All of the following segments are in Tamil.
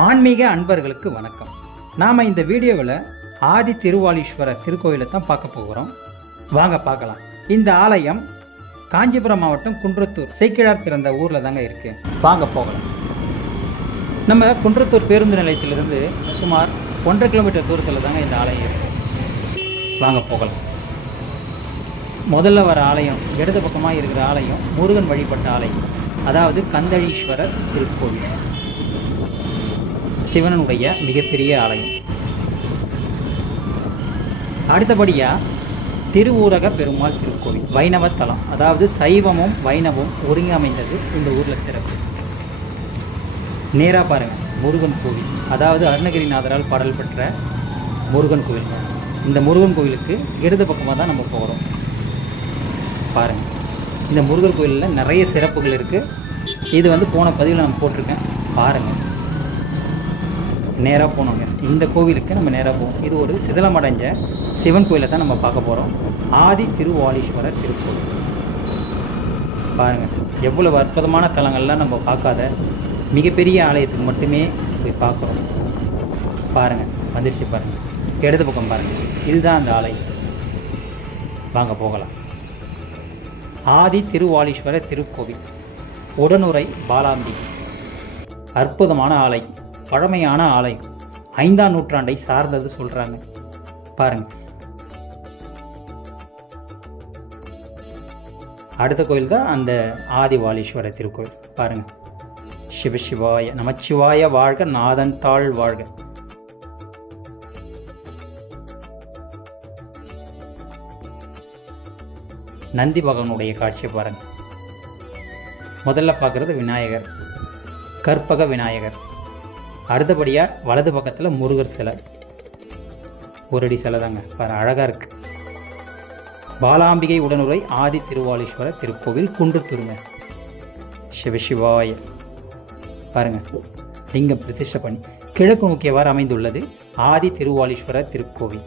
ஆன்மீக அன்பர்களுக்கு வணக்கம். நாம் இந்த வீடியோவில் ஆதி திருவாலீஸ்வரர் திருக்கோயிலை தான் பார்க்க போகிறோம். வாங்க பார்க்கலாம். இந்த ஆலயம் காஞ்சிபுரம் மாவட்டம் குன்றத்தூர் சேக்கிழார் பிறந்த ஊரில் தாங்க இருக்குது வாங்க போகலாம். நம்ம குன்றத்தூர் பேருந்து நிலையத்திலிருந்து சுமார் ஒன்றரை கிலோமீட்டர் தூரத்தில் தாங்க இந்த ஆலயம் இருக்குது வாங்க போகலாம். முதல்ல வர ஆலயம் இடது பக்கமாக இருக்கிற ஆலயம் முருகன் வழிபட்ட ஆலயம். அதாவது கந்தளீஸ்வரர் திருக்கோவில். சிவனுடைய மிகப்பெரிய ஆலயம். அடுத்தபடியாக திருவூரக பெருமாள் திருக்கோவில் வைணவ தலம். அதாவது சைவமும் வைணவம் ஒருங்கிணைந்தது இந்த ஊரில் சிறப்பு. நேராக பாருங்கள் முருகன் கோவில். அதாவது அருணகிரிநாதரால் பாடல் பெற்ற முருகன் கோவில். இந்த முருகன் கோவிலுக்கு இடது பக்கமாக தான் நம்ம போகிறோம் பாருங்கள் இந்த முருகன் கோயிலில் நிறைய சிறப்புகள் இருக்குது இது வந்து போன பதிவில் நான் போட்டிருக்கேன். பாருங்கள் நேராக போனோங்க. இந்த கோவிலுக்கு நம்ம நேராக போவோம். இது ஒரு சிதலமடைஞ்ச சிவன் கோயிலை தான் நம்ம பார்க்க போகிறோம் ஆதி திருவாலீஸ்வரர் திருக்கோவில். பாருங்கள் எவ்வளவு அற்புதமான தலங்கள்லாம் நம்ம பார்க்காத மிகப்பெரிய ஆலயத்துக்கு மட்டுமே போய் பார்க்குறோம். பாருங்கள் வந்துடுச்சு பாருங்கள் இடது பக்கம் பாருங்கள் இதுதான் அந்த ஆலயம். வாங்க போகலாம். ஆதி திருவாலீஸ்வரர் திருக்கோவில். உடனுரை பாலாம்பி. அற்புதமான ஆலயம். பழமையான ஆலயம் ஐந்தாம் நூற்றாண்டை சார்ந்தது சொல்கிறாங்க பாருங்க. அடுத்த கோயில் தான் அந்த ஆதிவாலீஸ்வர திருக்கோயில். பாருங்க. சிவசிவாய நமச்சிவாய வாழ்க நாதன் தாழ் வாழ்க. நந்தி பகவனுடைய காட்சியை பாருங்க. முதல்ல பார்க்குறது விநாயகர். கற்பக விநாயகர். அடுத்தபடியாக வலது பக்கத்தில் முருகர் சிலை. ஒரு அடி சிலை தாங்க. பாரு அழகாக இருக்கு. பாலாம்பிகை உடனுரை ஆதி திருவாலீஸ்வரர் திருக்கோவில் குன்றுத்துருங்க. சிவசிவாய பாருங்க லிங்கம் பிரதிஷ்டை பண்ணி கிழக்கு நோக்கியவாறு அமைந்துள்ளது? ஆதி திருவாலீஸ்வரர் திருக்கோவில்.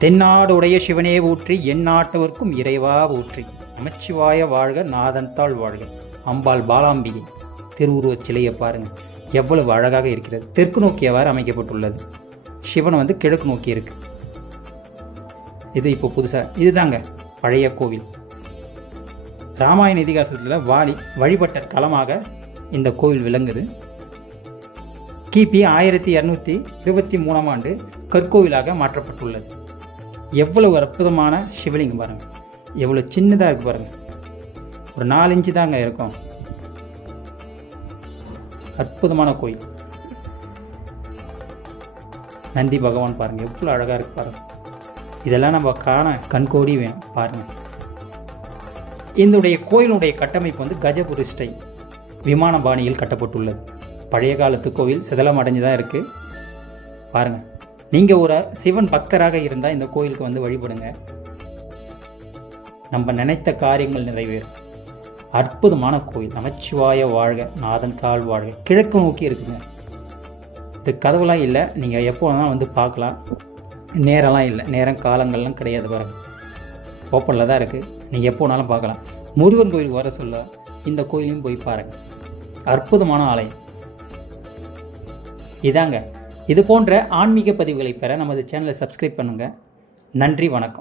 தென்னாடுடைய சிவனே ஊற்றி எந்நாட்டவர்க்கும் இறைவா ஊற்றி. நமச்சிவாய வாழ்க நாதன்தாள் வாழ்க. அம்பாள் பாலாம்பிகை. திருவுருவச் சிலையை பாருங்கள் எவ்வளவு அழகாக இருக்கிறது. தெற்கு நோக்கியவாறு அமைக்கப்பட்டுள்ளது? சிவன் வந்து கிழக்கு நோக்கி இருக்கு. இது இப்போ புதுசாக இதுதாங்க பழைய கோவில். ராமாயண இதிகாசத்தில் வாலி வழிபட்ட தலமாக இந்த கோவில் விளங்குது. கிபி ஆயிரத்தி இரநூத்தி இருபத்தி மூணாம் ஆண்டு கற்கோவிலாக மாற்றப்பட்டுள்ளது. எவ்வளவு அற்புதமான சிவலிங்கம் பாருங்கள் எவ்வளோ சின்னதாக இருக்குது பாருங்கள் ஒரு நாலு இன்ச்சு தாங்க இருக்கும். அற்புதமான கோயில். நந்தி பகவான் பாருங்கள் எவ்வளோ அழகாக இருக்கு பாருங்கள் இதெல்லாம் நம்ம காண கண்கோடி வேணும் பாருங்கள் இதனுடைய கோயிலுடைய கட்டமைப்பு வந்து கஜபுரிஷ்டை விமான பாணியில் கட்டப்பட்டுள்ளது. பழைய காலத்து கோவில் சிதலம் அடைஞ்சு தான் இருக்குது பாருங்கள் நீங்கள் ஒரு சிவன் பக்தராக இருந்தால் இந்த கோயிலுக்கு வந்து வழிபடுங்க. நம்ம நினைத்த காரியங்கள் நிறைவேறும். அற்புதமான கோயில். நமச்சிவாய வாழ்க நாதன் தாழ் வாழ்க. கிழக்கு நோக்கி இருக்குங்க இது கதவுலாம் இல்லை. நீங்கள் எப்போ தான் வந்து பார்க்கலாம். நேரம்லாம் இல்லை. நேரம் காலங்கள்லாம் கிடையாது பாருங்க. ஓப்பனில் தான் இருக்குது நீங்கள் எப்போ வேணாலும் பார்க்கலாம். முருகன் கோயிலுக்கு வர சொல்ல இந்த கோயிலையும் போய் பாருங்கள் அற்புதமான ஆலயம். இதாங்க. இது போன்ற ஆன்மீக பதிவுகளை பெற நமது சேனலை சப்ஸ்கிரைப் பண்ணுங்கள் நன்றி வணக்கம்.